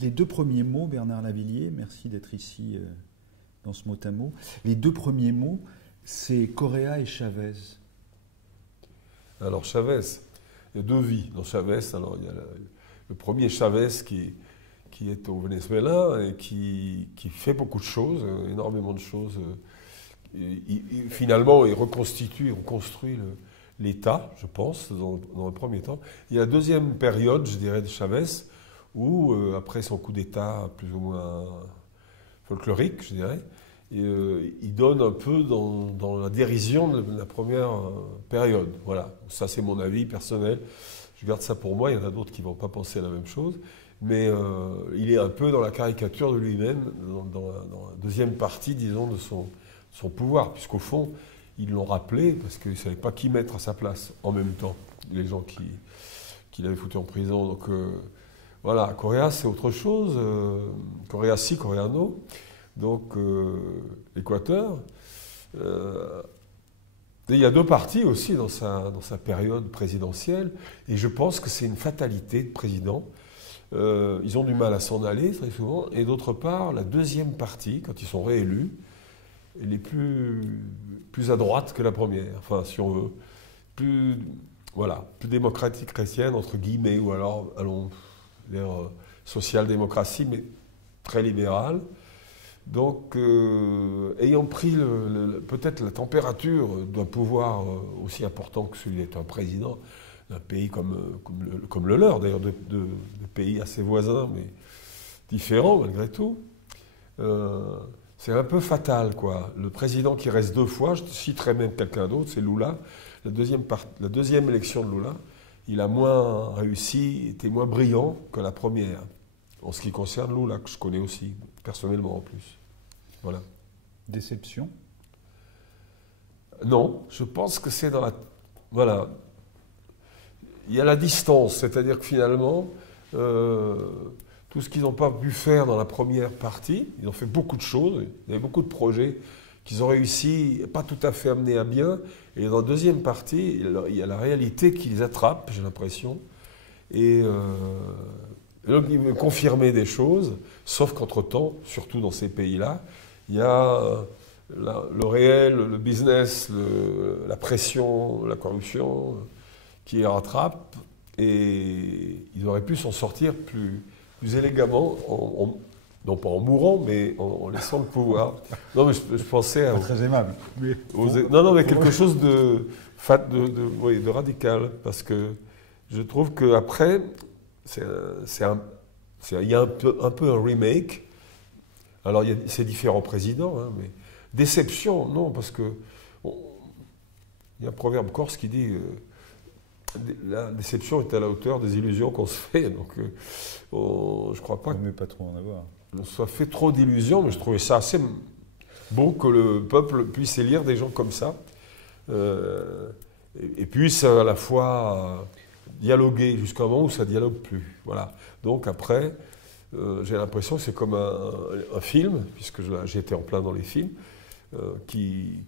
Les deux premiers mots, Bernard Lavilliers, merci d'être ici dans ce mot à mot. Les deux premiers mots, c'est Correa et Chavez. Alors Chavez, il y a deux vies dans Chavez. Alors il y a le premier Chavez qui est au Venezuela et qui fait beaucoup de choses, énormément de choses. Finalement, il reconstitue, on construit l'État, je pense, dans le premier temps. Il y a la deuxième période, je dirais, de Chavez, où, après son coup d'État plus ou moins folklorique, je dirais, il donne un peu dans la dérision de la première période. Voilà, ça c'est mon avis personnel. Je garde ça pour moi, il y en a d'autres qui ne vont pas penser à la même chose. Mais il est un peu dans la caricature de lui-même, dans la deuxième partie, disons, de son pouvoir, puisqu'au fond, ils l'ont rappelé parce qu'ils ne savaient pas qui mettre à sa place en même temps, les gens qui l'avaient foutu en prison. Donc voilà, Correa c'est autre chose, Correa si, Correa no, donc l'Équateur. Il y a deux partis aussi dans sa période présidentielle, et je pense que c'est une fatalité de président. Ils ont du mal à s'en aller très souvent, et d'autre part, la deuxième partie, quand ils sont réélus, elle est plus à droite que la première, enfin si on veut, plus démocratique chrétienne, entre guillemets, ou alors, allons vers social-démocratie, mais très libérale. Donc, ayant pris peut-être la température d'un pouvoir aussi important que celui d'être un président d'un pays comme le leur, d'ailleurs, de pays assez voisins, mais différents malgré tout, c'est un peu fatal, quoi. Le président qui reste deux fois, je citerai même quelqu'un d'autre, c'est Lula. La deuxième élection de Lula, il a moins réussi, était moins brillant que la première. En ce qui concerne Lula, que je connais aussi, personnellement en plus. Voilà. Déception? Non, je pense que c'est dans la... Voilà. Il y a la distance, c'est-à-dire que finalement... tout ce qu'ils n'ont pas pu faire dans la première partie, ils ont fait beaucoup de choses, il y avait beaucoup de projets qu'ils ont réussi, pas tout à fait amenés à bien, et dans la deuxième partie, il y a la réalité qui les attrape, j'ai l'impression, et donc ils veulent confirmer des choses, sauf qu'entre-temps, surtout dans ces pays-là, il y a le réel, le business, la pression, la corruption qui les rattrape, et ils auraient pu s'en sortir plus élégamment, non pas en mourant, mais en laissant le pouvoir. Non, mais je pensais à... Pas très aimable. Non, mais quelque chose de radical, parce que je trouve qu'après, il y a un peu un remake. Alors, c'est différents présidents, hein, mais déception, non, parce que il y a un proverbe corse qui dit... la déception est à la hauteur des illusions qu'on se fait, donc je crois pas que pas trop en avoir. On soit fait trop d'illusions, mais je trouvais ça assez bon que le peuple puisse élire des gens comme ça, et puisse à la fois dialoguer jusqu'à un moment où ça ne dialogue plus. Voilà. Donc après, j'ai l'impression que c'est comme un film, puisque j'étais en plein dans les films, qui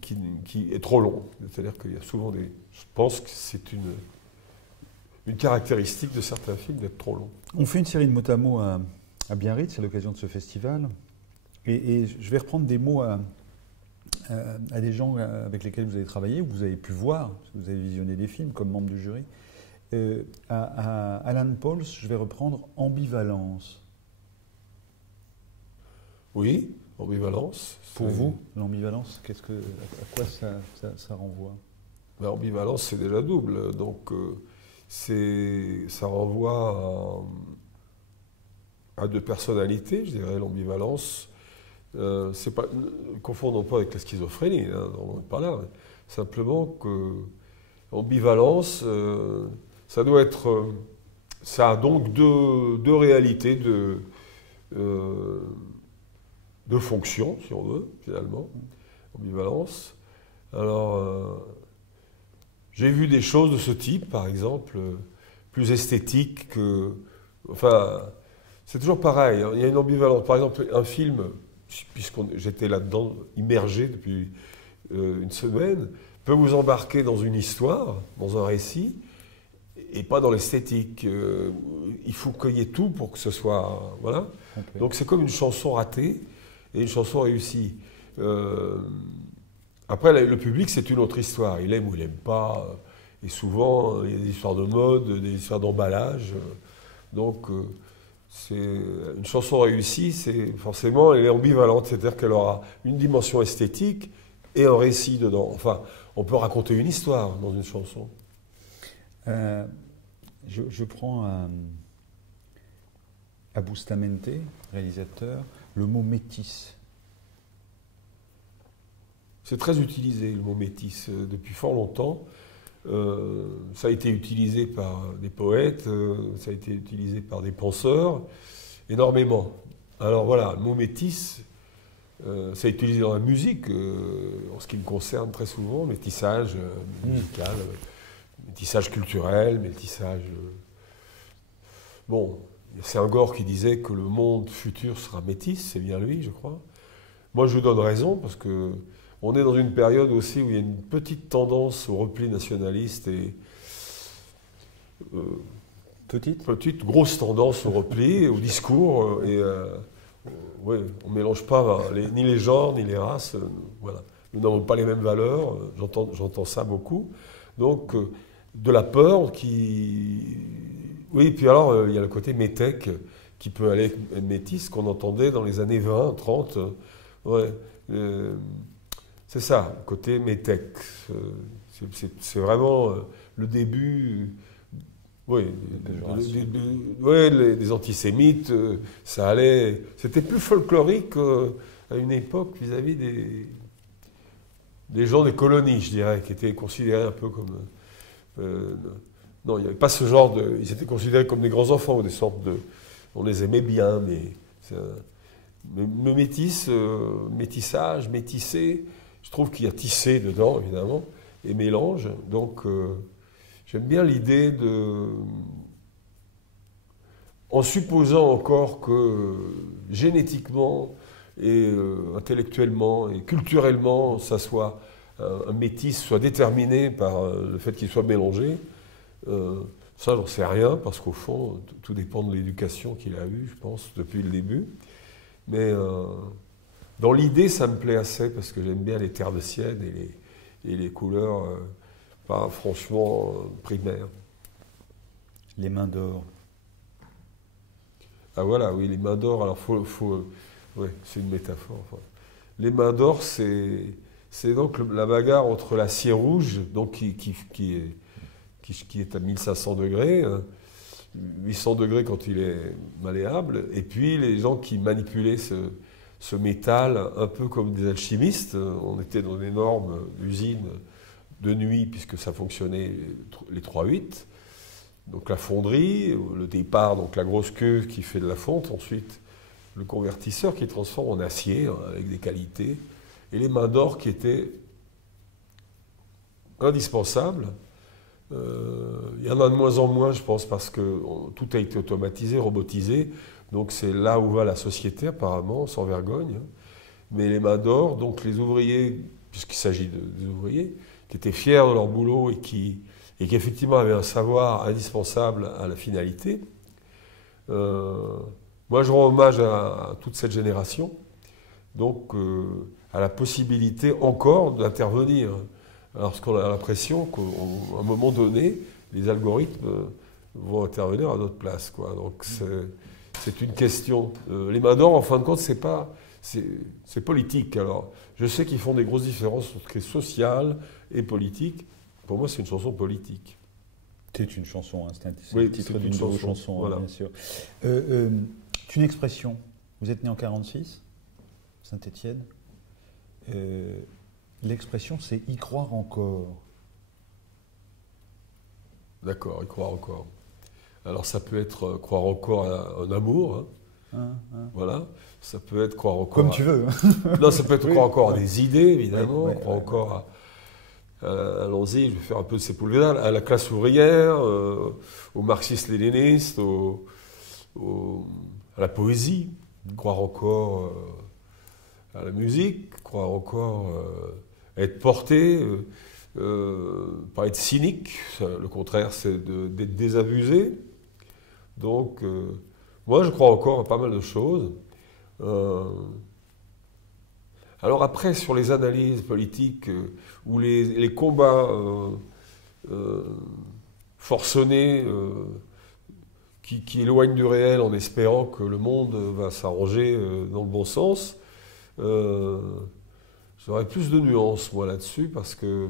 est trop long. C'est-à-dire qu'il y a souvent des... Je pense que c'est une caractéristique de certains films d'être trop long. On fait une série de mots à mots à Biarritz à l'occasion de ce festival. Et je vais reprendre des mots à des gens avec lesquels vous avez travaillé, vous avez pu voir, vous avez visionné des films comme membre du jury. À Alan Pauls, je vais reprendre ambivalence. Oui, ambivalence. Pour vous, l'ambivalence, à quoi ça renvoie? L'ambivalence, c'est déjà double. Donc, ça renvoie à deux personnalités, je dirais, l'ambivalence. C'est pas, confondons pas avec la schizophrénie, hein, on n'est pas là. Simplement que l'ambivalence, ça doit être, ça a donc deux réalités, deux fonctions, si on veut, finalement. Ambivalence. Alors, j'ai vu des choses de ce type, par exemple, plus esthétiques que... Enfin, c'est toujours pareil, hein, il y a une ambivalence. Par exemple, un film, puisque j'étais là-dedans, immergé depuis une semaine, peut vous embarquer dans une histoire, dans un récit, et pas dans l'esthétique. Il faut qu'il y ait tout pour que ce soit... Voilà. Ok. Donc c'est comme une chanson ratée et une chanson réussie. Après, le public, c'est une autre histoire. Il aime ou il n'aime pas. Et souvent, il y a des histoires de mode, des histoires d'emballage. Donc, c'est une chanson réussie, c'est forcément, elle est ambivalente. C'est-à-dire qu'elle aura une dimension esthétique et un récit dedans. Enfin, on peut raconter une histoire dans une chanson. Je prends à Bustamante, réalisateur, le mot métis. C'est très utilisé, le mot métis, depuis fort longtemps. Ça a été utilisé par des poètes, ça a été utilisé par des penseurs, énormément. Alors voilà, le mot métis, ça a été utilisé dans la musique, en ce qui me concerne très souvent, métissage musical, métissage culturel, métissage... Bon, il y a Senghor qui disait que le monde futur sera métis, c'est bien lui, je crois. Moi, je lui donne raison, parce que on est dans une période aussi où il y a une petite tendance au repli nationaliste et petite grosse tendance au repli, au discours. Ouais, on ne mélange pas ni les genres, ni les races. Voilà. Nous n'avons pas les mêmes valeurs, j'entends ça beaucoup. Donc, de la peur qui... Oui, puis alors, il y a le côté métèque qui peut aller être métis, qu'on entendait dans les années 20, 30. Ouais. C'est ça, côté métèque. C'est vraiment le début, oui, des antisémites. Ça allait. C'était plus folklorique à une époque vis-à-vis des gens des colonies, je dirais, qui étaient considérés un peu comme. Non, il n'y avait pas ce genre de. Ils étaient considérés comme des grands enfants ou des sortes de. On les aimait bien, mais. Le métissage, métissé. Je trouve qu'il y a tissé dedans, évidemment, et mélange. Donc, j'aime bien l'idée de... En supposant encore que génétiquement et intellectuellement et culturellement, ça soit un métis soit déterminé par le fait qu'il soit mélangé, ça, j'en sais rien, parce qu'au fond, tout dépend de l'éducation qu'il a eue, je pense, depuis le début. Mais... dans l'idée, ça me plaît assez parce que j'aime bien les terres de sienne et les couleurs pas franchement primaires. Les mains d'or. Ah voilà, oui, les mains d'or, alors ouais, c'est une métaphore. Enfin. Les mains d'or, c'est donc la bagarre entre l'acier rouge, donc qui est à 1500 degrés, 800 degrés quand il est malléable, et puis les gens qui manipulaient ce métal, un peu comme des alchimistes. On était dans une énorme usine de nuit, puisque ça fonctionnait les 3-8. Donc la fonderie, le départ, donc la grosse queue qui fait de la fonte, ensuite le convertisseur qui transforme en acier, avec des qualités, et les mains d'or qui étaient indispensables. Il y en a de moins en moins, je pense, parce que tout a été automatisé, robotisé. Donc c'est là où va la société, apparemment, sans vergogne. Mais les mains d'or, donc les ouvriers, puisqu'il s'agit des ouvriers, qui étaient fiers de leur boulot et qui effectivement avaient un savoir indispensable à la finalité. Moi, je rends hommage à toute cette génération, donc à la possibilité encore d'intervenir. Parce qu'on a l'impression qu'à un moment donné, les algorithmes vont intervenir à notre place, quoi. Donc c'est une question. Les mains d'or, en fin de compte, c'est politique. Alors, je sais qu'ils font des grosses différences entre ce qui est social et politique. Pour moi, c'est une chanson politique. C'est une chanson, hein, c'est oui, le titre d'une de vos chansons, voilà. Bien sûr. C'est une expression. Vous êtes né en 1946, Saint-Étienne. L'expression, c'est « y croire encore ». D'accord, y croire encore. Alors ça peut être croire encore à un amour, voilà. Ça peut être croire encore comme tu veux. Non, ça peut être oui. croire encore à des idées, évidemment, croire encore à... allons-y, je vais faire un peu de Sepulveda, à la classe ouvrière, aux marxistes-léninistes, à la poésie, croire encore à la musique, croire encore à être porté. pas être cynique, le contraire, c'est d'être désabusé. Donc, moi, je crois encore à pas mal de choses. Alors après, sur les analyses politiques ou les combats forcenés qui éloignent du réel en espérant que le monde va s'arranger dans le bon sens, j'aurais plus de nuances, moi, là-dessus, parce que...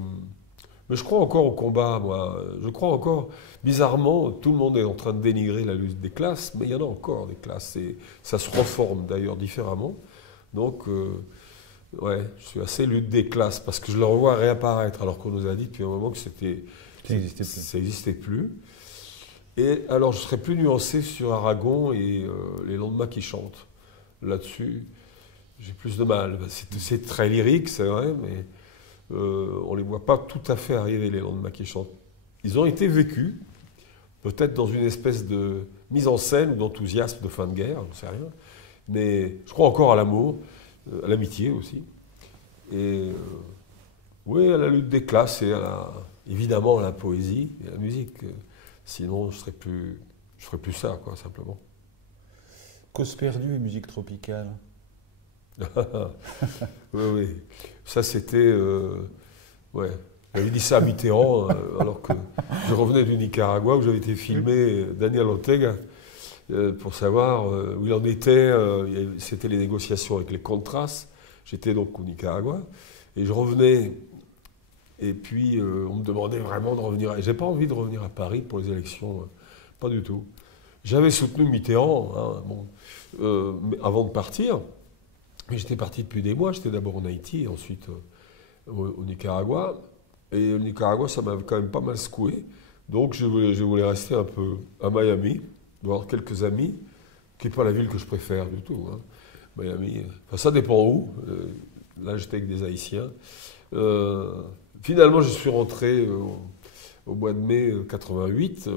Mais je crois encore au combat, moi. Je crois encore... Bizarrement, tout le monde est en train de dénigrer la lutte des classes, mais il y en a encore des classes, et ça se reforme d'ailleurs différemment. Donc, ouais, je suis assez lutte des classes, parce que je le revois réapparaître, alors qu'on nous a dit depuis un moment que ça n'existait plus. Et alors, je serais plus nuancé sur Aragon et les lendemains qui chantent. Là-dessus, j'ai plus de mal. C'est très lyrique, c'est vrai, mais on ne les voit pas tout à fait arriver, les lendemains qui chantent. Ils ont été vécus, peut-être dans une espèce de mise en scène ou d'enthousiasme de fin de guerre, je ne sais rien. Mais je crois encore à l'amour, à l'amitié aussi. Et oui, à la lutte des classes et évidemment à la poésie et à la musique. Sinon, je ferais plus ça, quoi, simplement. Cause perdue et musique tropicale. Oui. Ça, c'était... ouais. J'avais dit ça à Mitterrand, alors que je revenais du Nicaragua, où j'avais été filmé Daniel Ortega, pour savoir où il en était. C'était les négociations avec les Contras. J'étais donc au Nicaragua. Et je revenais... Et puis, on me demandait vraiment de revenir. Et j'ai pas envie de revenir à Paris pour les élections, pas du tout. J'avais soutenu Mitterrand, mais avant de partir. Mais j'étais parti depuis des mois. J'étais d'abord en Haïti et ensuite au Nicaragua. Et au Nicaragua, ça m'avait quand même pas mal secoué. Donc, je voulais rester un peu à Miami, voir quelques amis, qui n'est pas la ville que je préfère du tout. Hein. Miami, enfin, ça dépend où. Là, j'étais avec des Haïtiens. Finalement, je suis rentré au mois de mai 88,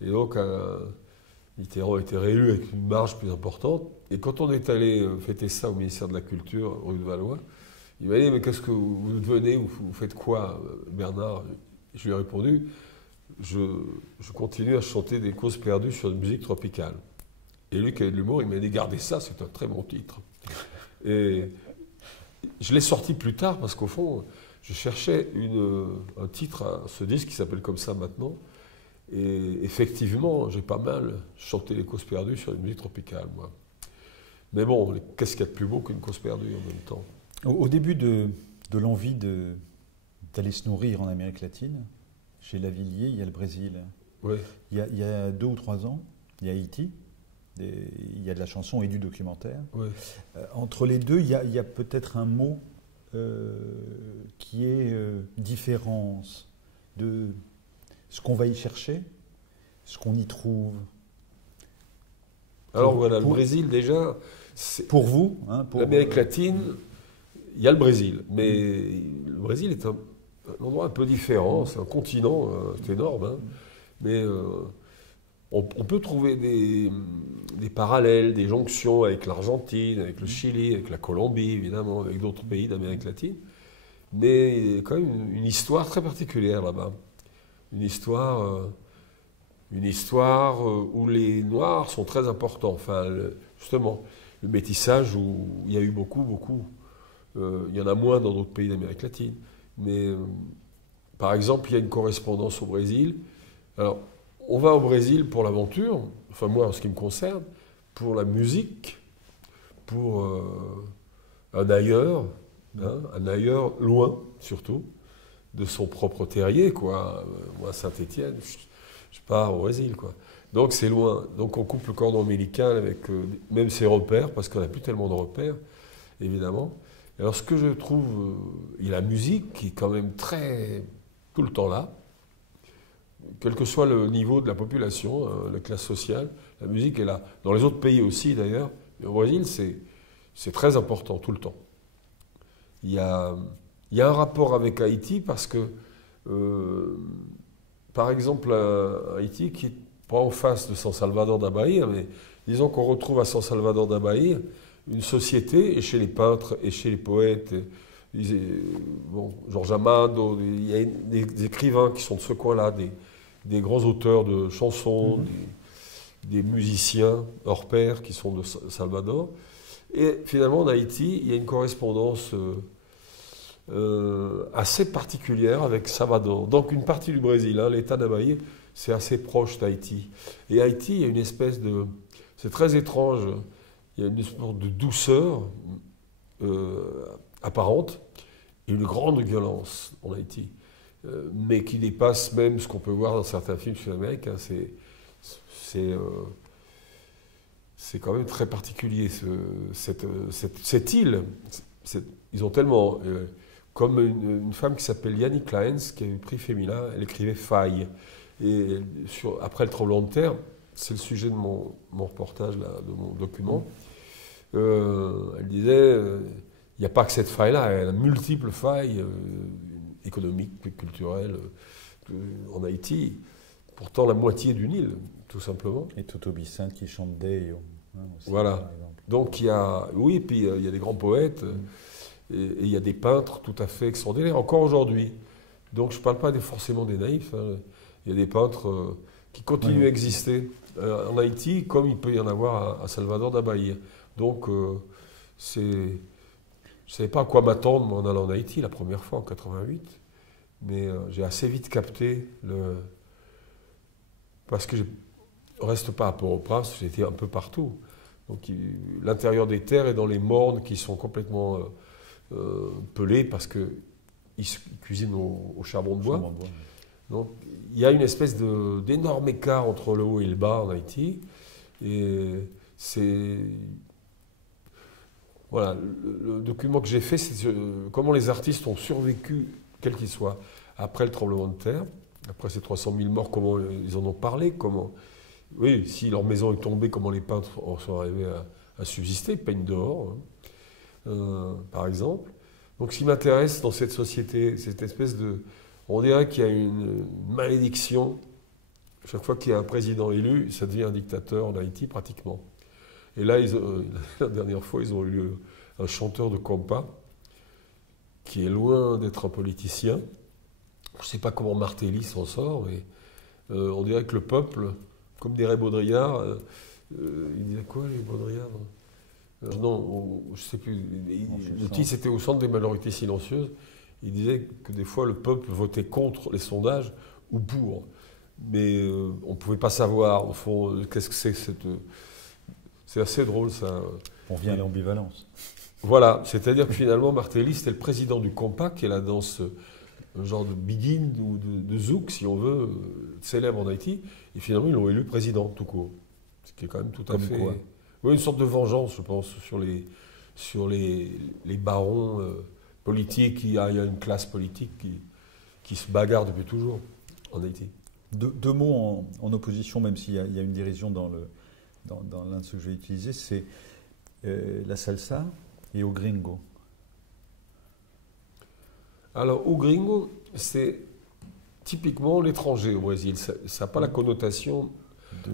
et donc Mitterrand a été réélu avec une marge plus importante. Et quand on est allé fêter ça au ministère de la Culture, rue de Valois, il m'a dit « Mais qu'est-ce que vous devenez, vous faites quoi, Bernard ?» Je lui ai répondu « Je continue à chanter des causes perdues sur une musique tropicale. » Et lui, qui avait de l'humour, il m'a dit « Gardez ça, c'est un très bon titre. » Et je l'ai sorti plus tard parce qu'au fond, je cherchais un titre à ce disque qui s'appelle comme ça maintenant. Et effectivement, j'ai pas mal chanté les causes perdues sur une musique tropicale, moi. Mais bon, qu'est-ce qu'il y a de plus beau qu'une cause perdue en même temps? Au début de l'envie d'aller se nourrir en Amérique latine, chez Lavilliers, il y a le Brésil. Oui. Il y a 2 ou 3 ans, il y a Haïti. Il y a de la chanson et du documentaire. Oui. Entre les deux, il y a peut-être un mot qui est différence de ce qu'on va y chercher, ce qu'on y trouve. Alors voilà, le Brésil déjà... Pour vous, l'Amérique latine, il y a le Brésil. Mais le Brésil est un endroit un peu différent. C'est un continent, c'est énorme. Hein. Mais... on peut trouver des parallèles, des jonctions avec l'Argentine, avec le Chili, avec la Colombie, évidemment, avec d'autres pays d'Amérique latine. Mais il y a quand même une histoire très particulière là-bas. Une histoire où les Noirs sont très importants. Enfin, justement, le métissage où il y a eu beaucoup. Il y en a moins dans d'autres pays d'Amérique latine. Mais, par exemple, il y a une correspondance au Brésil. Alors, on va au Brésil pour l'aventure, enfin moi en ce qui me concerne, pour la musique, pour un ailleurs loin surtout, de son propre terrier, quoi. Moi, Saint-Étienne, je pars au Brésil, quoi. Donc c'est loin. Donc on coupe le cordon ombilical avec même ses repères, parce qu'on n'a plus tellement de repères, évidemment. Alors ce que je trouve, il y a la musique qui est quand même tout le temps là. Quel que soit le niveau de la population, la classe sociale, la musique est là. Dans les autres pays aussi, d'ailleurs. Mais au Brésil, c'est très important, tout le temps. Il y a un rapport avec Haïti parce que, par exemple, Haïti, qui n'est pas en face de San Salvador da Bahia, mais disons qu'on retrouve à San Salvador da Bahia une société, et chez les peintres, et chez les poètes, Bon, Georges Amado, il y a des écrivains qui sont de ce coin-là, des grands auteurs de chansons, des musiciens hors pair qui sont de Salvador. Et finalement, en Haïti, il y a une correspondance assez particulière avec Salvador. Donc une partie du Brésil, hein, l'État d'Amaïe, c'est assez proche d'Haïti. Et Haïti, il y a une espèce de... C'est très étrange, il y a une espèce de douceur apparente et une grande violence en Haïti, mais qui dépasse même ce qu'on peut voir dans certains films sud-américains. C'est quand même très particulier, cette île. Ils ont tellement... comme une femme qui s'appelle Yannick Kleins, qui a eu le prix Femina, elle écrivait Faille. Et après le tremblement de terre, c'est le sujet de mon reportage, là, de mon document, elle disait, il n'y a pas que cette faille-là, elle a multiples failles économiques, culturelles en Haïti. Pourtant, la moitié d'une île, tout simplement. Et Toto Bicin qui chante Day. Voilà. Donc, il y a... Oui, et puis il y a des grands poètes, et il y a des peintres tout à fait extraordinaires, encore aujourd'hui. Donc, je ne parle pas forcément des naïfs, hein. Il y a des peintres qui continuent à exister en Haïti, comme il peut y en avoir à Salvador da Bahia. Donc, je ne savais pas à quoi m'attendre en allant en Haïti la première fois, en 88. Mais j'ai assez vite capté parce que je ne reste pas à Port-au-Prince, j'étais un peu partout. Donc, l'intérieur des terres est dans les mornes qui sont complètement pelées parce qu'ils cuisinent au charbon de bois. Donc, il y a une espèce d'énorme écart entre le haut et le bas en Haïti. Et c'est... Voilà, le document que j'ai fait, c'est comment les artistes ont survécu, quels qu'ils soient, après le tremblement de terre, après ces 300 000 morts, comment ils en ont parlé, comment... Oui, si leur maison est tombée, comment les peintres sont arrivés à subsister, ils peignent dehors, hein, par exemple. Donc, ce qui m'intéresse dans cette société, cette espèce de... On dirait qu'il y a une malédiction. Chaque fois qu'il y a un président élu, ça devient un dictateur en Haïti, pratiquement. Et là, la dernière fois, ils ont eu un chanteur de compas qui est loin d'être un politicien. Je ne sais pas comment Martelly s'en sort, mais on dirait que le peuple, comme dirait Baudrillard, il disait quoi, les Baudrillard non, je ne sais plus. Le titre, c'était au centre des majorités silencieuses. Il disait que des fois, le peuple votait contre les sondages ou pour. Mais on ne pouvait pas savoir, au fond, qu'est-ce que c'est que cette... C'est assez drôle, ça. On vient à l'ambivalence. Voilà, c'est-à-dire que finalement, Martelly, c'était le président du compas, qui est la danse, un genre de biguine ou de zouk, si on veut, célèbre en Haïti. Et finalement, ils l'ont élu président, tout court. Ce qui est quand même tout à fait... Quoi. Oui, une sorte de vengeance, je pense, sur les barons politiques. Il y a une classe politique qui se bagarre depuis toujours en Haïti. Deux mots en opposition, même s'il y a une dérision dans l'un de ceux que je vais utiliser, c'est la salsa et au gringo. Alors, au gringo, c'est typiquement l'étranger au Brésil. Ça n'a pas la connotation...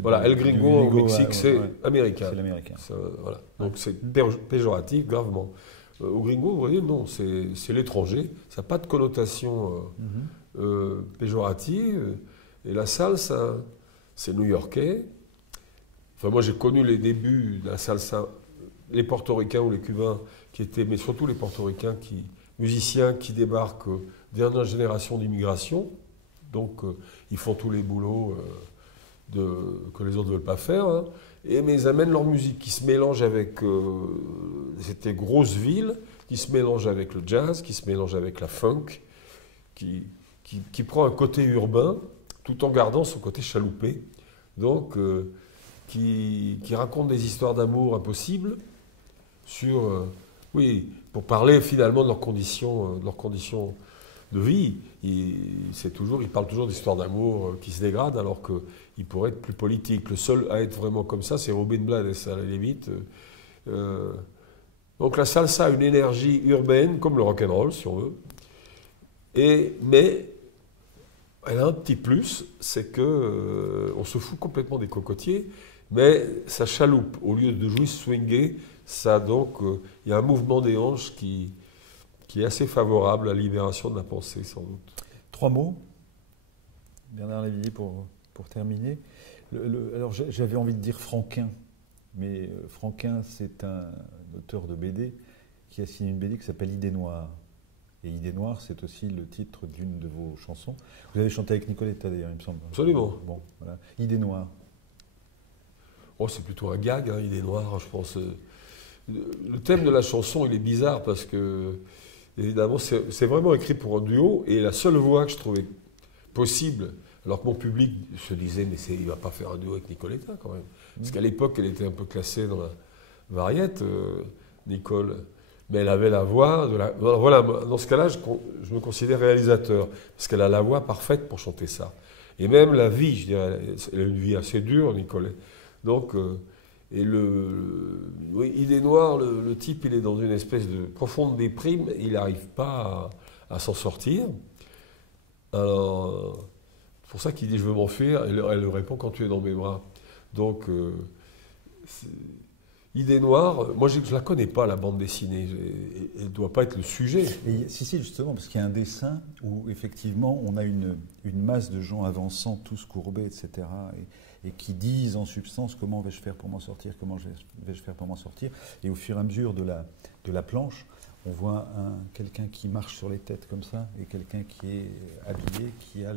Voilà, El Gringo au Mexique, c'est américain. C'est l'américain. Voilà. Donc c'est péjoratif, gravement. Au Gringo, vous voyez, non, c'est l'étranger. Ça n'a pas de connotation péjorative. Et la salsa, c'est new-yorkais. Enfin, moi, j'ai connu les débuts de la salsa, les portoricains ou les cubains, mais surtout les portoricains, musiciens qui débarquent, dernière génération d'immigration. Donc, ils font tous les boulots que les autres ne veulent pas faire. Hein. Mais ils amènent leur musique qui se mélange avec cette grosse ville, qui se mélange avec le jazz, qui se mélange avec la funk, qui prend un côté urbain, tout en gardant son côté chaloupé. Donc, qui raconte des histoires d'amour impossibles pour parler finalement de leurs conditions de vie. Ils parlent toujours d'histoires d'amour qui se dégradent alors qu'ils pourraient être plus politiques. Le seul à être vraiment comme ça, c'est Robin Blades, à la limite. Donc la salsa a une énergie urbaine, comme le rock'n'roll, si on veut. Mais elle a un petit plus, c'est qu'on se fout complètement des cocotiers, mais ça chaloupe. Au lieu de jouer swinguer, il y a un mouvement des hanches qui qui est assez favorable à la libération de la pensée, sans doute. 3 mots, Bernard Lavilliers, pour terminer. Alors j'avais envie de dire Franquin, mais Franquin, c'est un auteur de BD qui a signé une BD qui s'appelle Idées noires. Et Idées noires, c'est aussi le titre d'une de vos chansons. Vous avez chanté avec Nicoletta d'ailleurs, il me semble. Absolument. Bon, voilà. Idées noires. Oh, c'est plutôt un gag, hein, Idées noires, je pense. Le thème de la chanson, il est bizarre parce que, évidemment, c'est vraiment écrit pour un duo et la seule voix que je trouvais possible, alors que mon public se disait, mais il ne va pas faire un duo avec Nicoletta quand même. Parce qu'à l'époque, elle était un peu classée dans la variette, Nicole. Mais elle avait la voix de la. Voilà, dans ce cas-là, je me considère réalisateur, parce qu'elle a la voix parfaite pour chanter ça. Et même la vie, je dirais, elle a une vie assez dure, Nicole. Donc, oui, Idées noires, le type, il est dans une espèce de profonde déprime, il n'arrive pas à s'en sortir. Alors, c'est pour ça qu'il dit je veux m'enfuir, elle lui répond quand tu es dans mes bras. Donc, Idées noires, moi je ne la connais pas, la bande dessinée, elle ne doit pas être le sujet. Si, justement, parce qu'il y a un dessin où effectivement on a une masse de gens avançant, tous courbés, etc. Et qui disent en substance comment vais-je faire pour m'en sortir, comment vais-je faire pour m'en sortir. Et au fur et à mesure de la planche, on voit quelqu'un qui marche sur les têtes comme ça, et quelqu'un qui est habillé, qui a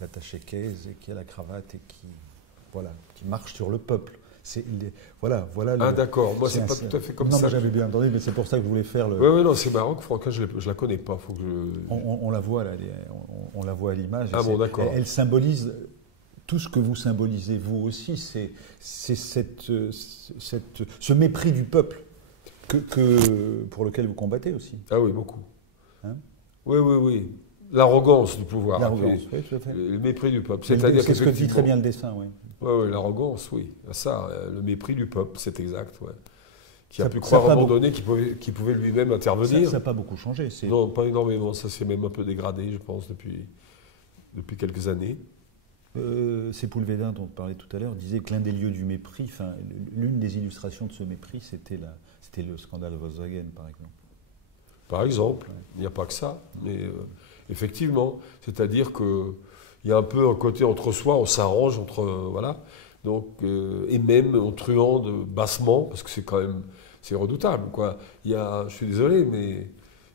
l'attaché caisse et qui a la cravate et qui marche sur le peuple. Voilà. Ah d'accord, moi c'est pas tout à fait comme ça. Non, moi j'avais bien entendu, mais c'est pour ça que je voulais faire le... Oui, non, c'est marrant que Franquin, je la connais pas. Faut que on la voit là, on la voit à l'image. Ah bon, d'accord. Elle symbolise tout ce que vous symbolisez, vous aussi, c'est ce mépris du peuple pour lequel vous combattez aussi. Ah oui, beaucoup. Hein? Oui. L'arrogance du pouvoir. L'arrogance, oui, tout à fait. Le mépris du peuple. C'est ce que dit très bien le dessin, oui. Oui, l'arrogance, oui. Ça, le mépris du peuple, c'est exact, ouais. Qui a pu croire à un moment donné qu'il pouvait lui-même intervenir. Ça n'a pas beaucoup changé. Non, pas énormément. Ça s'est même un peu dégradé, je pense, depuis quelques années. Sepúlveda, dont on parlait tout à l'heure, disait que l'un des lieux du mépris, l'une des illustrations de ce mépris, c'était le scandale Volkswagen, par exemple. Par exemple, il n'y a pas que ça, mais effectivement, c'est-à-dire qu'il y a un peu un côté entre soi, on s'arrange voilà, donc et même en truande bassement, parce que c'est redoutable, quoi. Je suis désolé, mais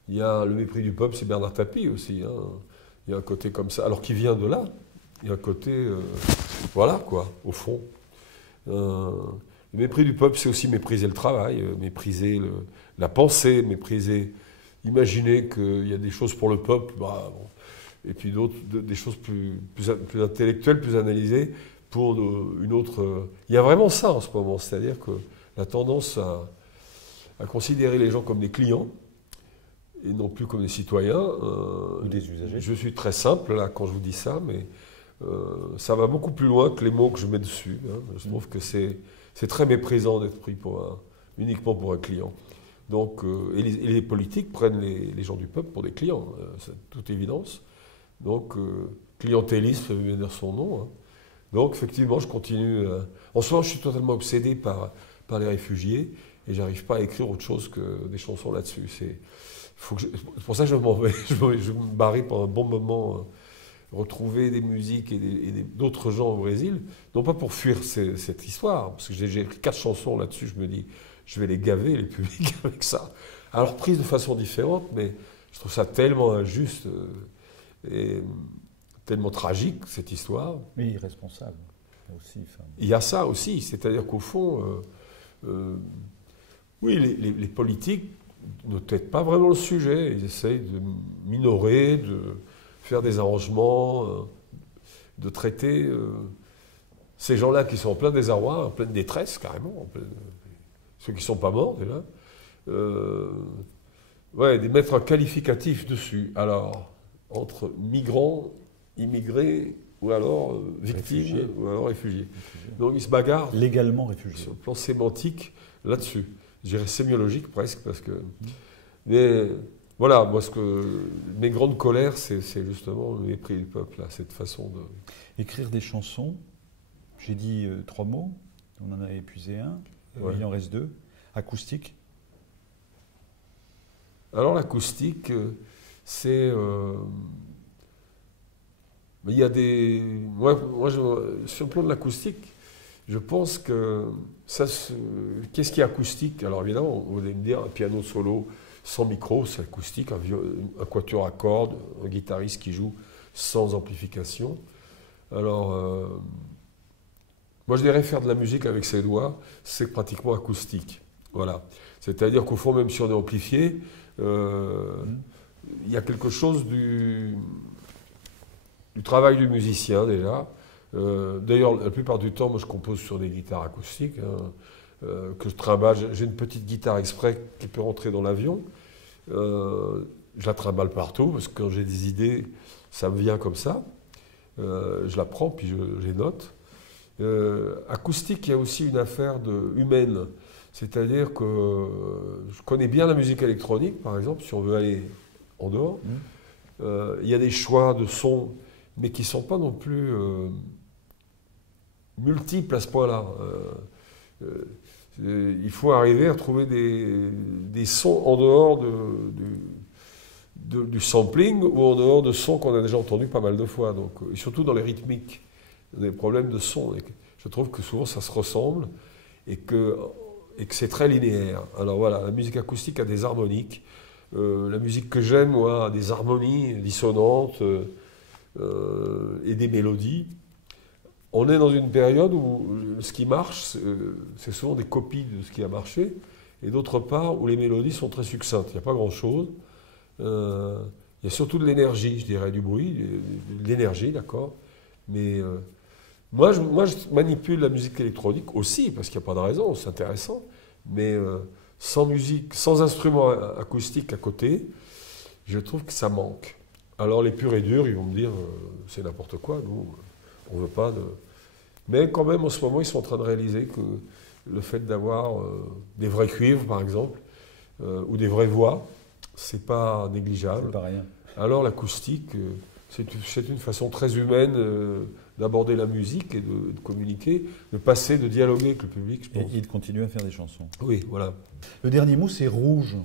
il y a le mépris du peuple, c'est Bernard Tapie aussi, hein. Il y a un côté comme ça, alors qu'il vient de là. Il y a un côté, voilà quoi, au fond. Le mépris du peuple, c'est aussi mépriser le travail, mépriser la pensée, imaginer qu'il y a des choses pour le peuple, et puis d'autres, des choses plus intellectuelles, plus analysées, pour une autre... Il y a vraiment ça en ce moment, c'est-à-dire que la tendance à considérer les gens comme des clients, et non plus comme des citoyens. Ou des usagers. Je suis très simple là quand je vous dis ça, mais... ça va beaucoup plus loin que les mots que je mets dessus. Hein. Je trouve que c'est très méprisant d'être pris uniquement pour un client. Donc, et les politiques prennent les gens du peuple pour des clients, c'est toute évidence. Donc, clientélisme, ça veut bien dire son nom. Hein. Donc, effectivement, je continue. En ce moment, je suis totalement obsédé par les réfugiés et j'arrive pas à écrire autre chose que des chansons là-dessus. C'est pour ça que je m'en vais. Je me barre pendant un bon moment. Retrouver des musiques et d'autres gens au Brésil, non pas pour fuir cette histoire, parce que j'ai écrit 4 chansons là-dessus, je me dis, je vais les gaver, les publics, avec ça. Alors, prise de façon différente, mais je trouve ça tellement injuste et tellement tragique, cette histoire. Mais irresponsable aussi. Il y a ça aussi, c'est-à-dire qu'au fond, oui, les politiques ne traitent pas vraiment le sujet, ils essayent de minorer, de faire des arrangements, de traiter ces gens-là qui sont en plein désarroi, en pleine détresse carrément, ceux qui ne sont pas morts déjà, de mettre un qualificatif dessus. Alors, entre migrants, immigrés, ou alors victimes, réfugiés. Ou alors réfugiés. Donc ils se bagarrent légalement réfugiés. Sur le plan sémantique là-dessus. Je dirais sémiologique presque, parce que... Mais, voilà, moi, mes grandes colères, c'est justement le mépris du peuple, là, cette façon de... Écrire des chansons, j'ai dit 3 mots, on en a épuisé un, ouais. Il en reste 2. Acoustique. Alors l'acoustique, c'est... il y a des... sur le plan de l'acoustique, je pense que ça... Qu'est-ce qui est acoustique? Alors évidemment, vous allez me dire, un piano solo sans micro, c'est acoustique, un quatuor à cordes, un guitariste qui joue sans amplification. Alors, moi je dirais faire de la musique avec ses doigts, c'est pratiquement acoustique. Voilà. C'est-à-dire qu'au fond, même si on est amplifié, il y a quelque chose du travail du musicien déjà. D'ailleurs, la plupart du temps, moi je compose sur des guitares acoustiques, hein, que je trimballe. J'ai une petite guitare exprès qui peut rentrer dans l'avion. Je la trimballe partout parce que quand j'ai des idées, ça me vient comme ça. Je la prends puis je les note. Acoustique, il y a aussi une affaire humaine. C'est-à-dire que je connais bien la musique électronique, par exemple, si on veut aller en dehors. Il y a des choix de sons, mais qui ne sont pas non plus multiples à ce point-là. Il faut arriver à trouver des sons en dehors du sampling ou en dehors de sons qu'on a déjà entendus pas mal de fois. Donc, et surtout dans les rythmiques, des problèmes de son. Et je trouve que souvent ça se ressemble et que c'est très linéaire. Alors voilà, la musique acoustique a des harmoniques. La musique que j'aime, moi, a des harmonies dissonantes et des mélodies. On est dans une période où ce qui marche, c'est souvent des copies de ce qui a marché, et d'autre part où les mélodies sont très succinctes. Il n'y a pas grand-chose. Il y a surtout de l'énergie, je dirais, du bruit, de l'énergie, d'accord. Mais moi, je manipule la musique électronique aussi, parce qu'il n'y a pas de raison, c'est intéressant. Mais sans musique, sans instrument acoustique à côté, je trouve que ça manque. Alors les purs et durs, ils vont me dire, c'est n'importe quoi, nous, on ne veut pas de... Mais quand même, en ce moment, ils sont en train de réaliser que le fait d'avoir des vrais cuivres, par exemple, ou des vraies voix, c'est pas négligeable. C'est pas rien. Alors l'acoustique, c'est une façon très humaine d'aborder la musique et de communiquer, de passer, de dialoguer avec le public, je pense. Et de continuer à faire des chansons. Oui, voilà. Le dernier mot, c'est rouge.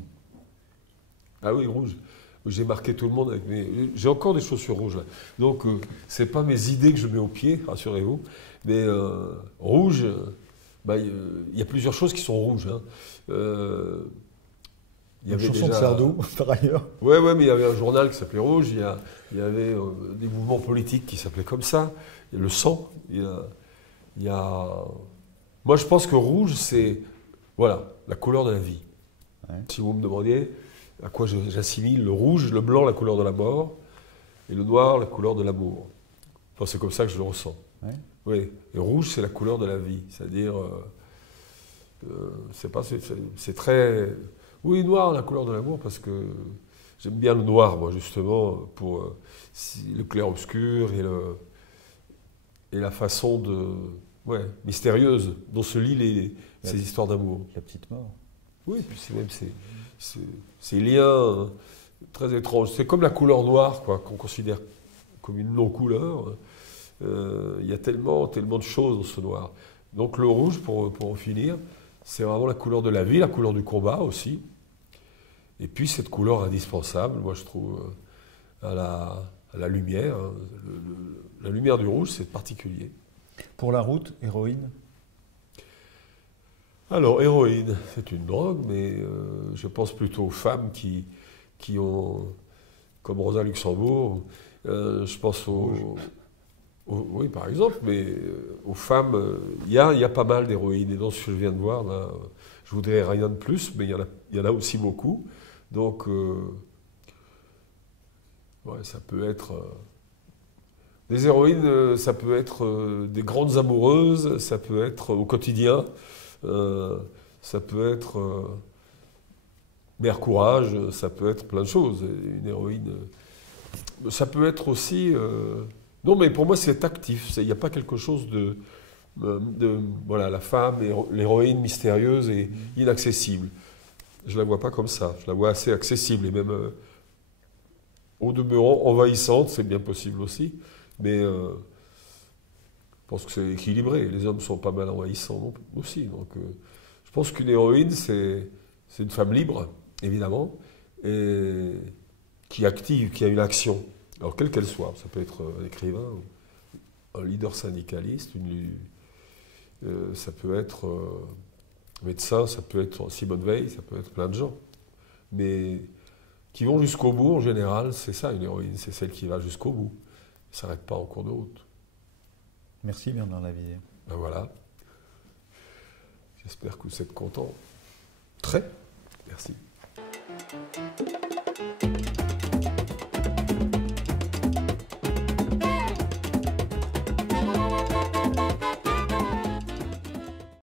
Ah oui, rouge. J'ai marqué tout le monde avec mes... J'ai encore des chaussures rouges, là. Donc, c'est pas mes idées que je mets au pied, rassurez-vous. Mais rouge, y a plusieurs choses qui sont rouges. Hein. Il y avait chanson de Sardou, par ailleurs. Oui, mais il y avait un journal qui s'appelait Rouge, il y avait des mouvements politiques qui s'appelaient comme ça, il y a le sang, Moi, je pense que rouge, c'est, voilà, la couleur de la vie. Ouais. Si vous me demandiez à quoi j'assimile le rouge, le blanc, la couleur de la mort, et le noir, la couleur de l'amour. Enfin, c'est comme ça que je le ressens. Ouais. Oui, et rouge, c'est la couleur de la vie, c'est-à-dire, c'est très... Oui, noir, la couleur de l'amour, parce que j'aime bien le noir, moi, justement, pour le clair-obscur et la façon mystérieuse dont se lient ces histoires d'amour. La petite mort. Oui, et puis c'est même ces liens très étranges. C'est comme la couleur noire, quoi, qu'on considère comme une non-couleur. Il y a tellement de choses dans ce noir. Donc le rouge, pour en finir, c'est vraiment la couleur de la vie, la couleur du combat aussi. Et puis cette couleur indispensable, moi je trouve, à la lumière. Hein. La lumière du rouge, c'est particulier. Pour la route, héroïne? Alors, héroïne, c'est une drogue, mais je pense plutôt aux femmes qui ont, comme Rosa Luxembourg, je pense oui, par exemple, mais aux femmes, il y a pas mal d'héroïnes. Et dans ce que je viens de voir, là, je voudrais rien de plus, mais il y en a aussi beaucoup. Donc, ça peut être... des héroïnes, ça peut être des grandes amoureuses, ça peut être au quotidien, ça peut être mère courage, ça peut être plein de choses. Une héroïne, ça peut être aussi... Non, mais pour moi, c'est actif. Il n'y a pas quelque chose de voilà, la femme, l'héroïne mystérieuse et inaccessible. Je ne la vois pas comme ça. Je la vois assez accessible et même au demeurant envahissante, c'est bien possible aussi. Mais je pense que c'est équilibré. Les hommes sont pas mal envahissants aussi. Donc je pense qu'une héroïne, c'est une femme libre, évidemment, et qui active, qui a une action, alors quelle qu'elle soit, ça peut être un écrivain, un leader syndicaliste, ça peut être médecin, ça peut être Simone Veil, ça peut être plein de gens. Mais qui vont jusqu'au bout, en général, c'est ça une héroïne, c'est celle qui va jusqu'au bout. Elle ne s'arrête pas en cours de route. Merci Bernard Lavilliers. Ben voilà. J'espère que vous êtes content. Très. Merci.